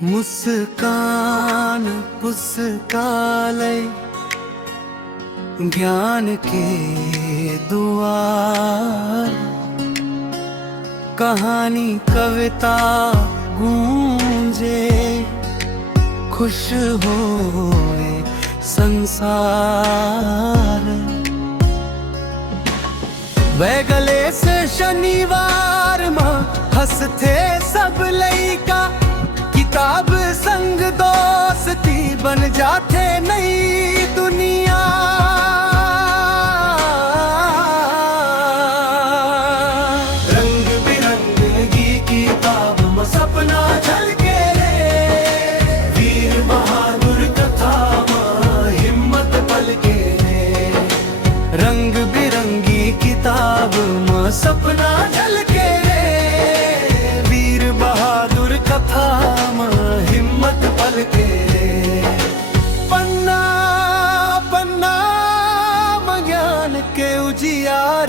मुस्कान पुस्तकालय ज्ञान के द्वार, कहानी कविता गूंजे, खुश होए संसार। वह गले से शनिवार माँ हंसते सब लइका, किताब संग दोस्ती बन जाते नई दुनिया। रंग बिरंगी किताब में सपना झलके रे, वीर बहादुर कथा में हिम्मत पलके रे। रंग बिरंगी किताब में सपना झलके रे, वीर बहादुर कथा हिम्मत पलके। पन्ना पन्ना ज्ञान के उजियार,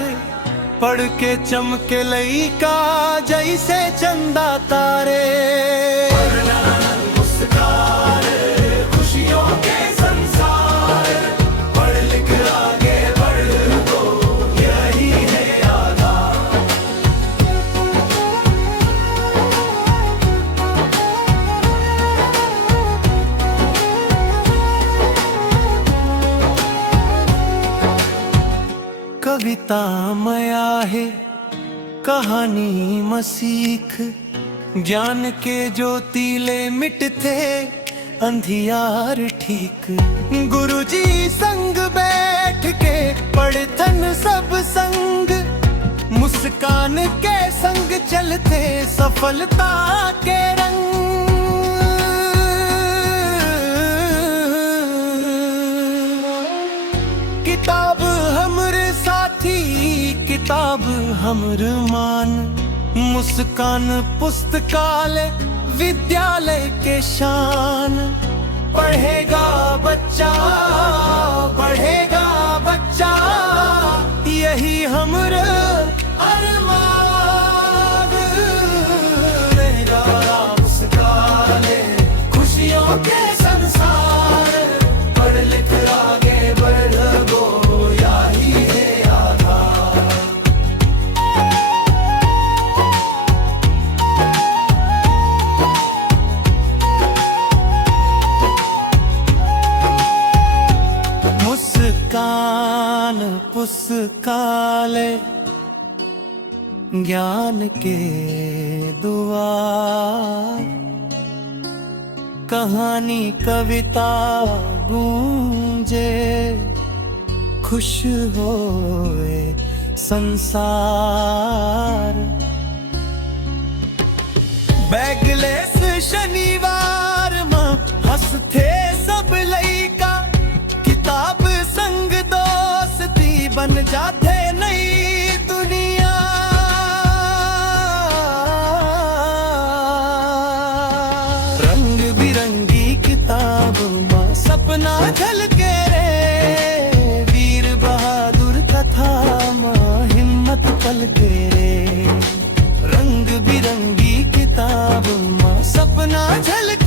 पढ़ के चमके लइका जैसे चंदा तारे। मुस्कान खुशियों के संसार, पढ़ लिख आगे बढ़ दो, यही है आधार। कविता मया है कहानी मसीख, ज्ञान के ज्योतिले मिटते अंधियार ठीक। गुरुजी संग बैठ के पढ़तन सब संग, मुस्कान के संग चलते सफलता के रंग। किताब हमरे साथी, किताब हमर मान, मुस्कान पुस्तकालय विद्यालय के शान। पढ़ेगा बच्चा, पढ़ेगा बच्चा, यही हमर अरमान रहेगा। पुस्तकालय खुशियों के संसार, पढ़ लिख आगे बढ़ गो, यही है आधार। मुस्कान पुस्तकालय ज्ञान के द्वार, कहानी कविता गूंजे, खुश होए संसार। बैगलेस शनिवार माँ हंसते सब लइका, किताब संग दोस्ती बन जाते नई दुनिया। रंग बिरंगी किताब माँ सपना झलके रे, वीर बहादुर कथा माँ हिम्मत पलके रे। रंग बिरंगी किताब माँ सपना झलके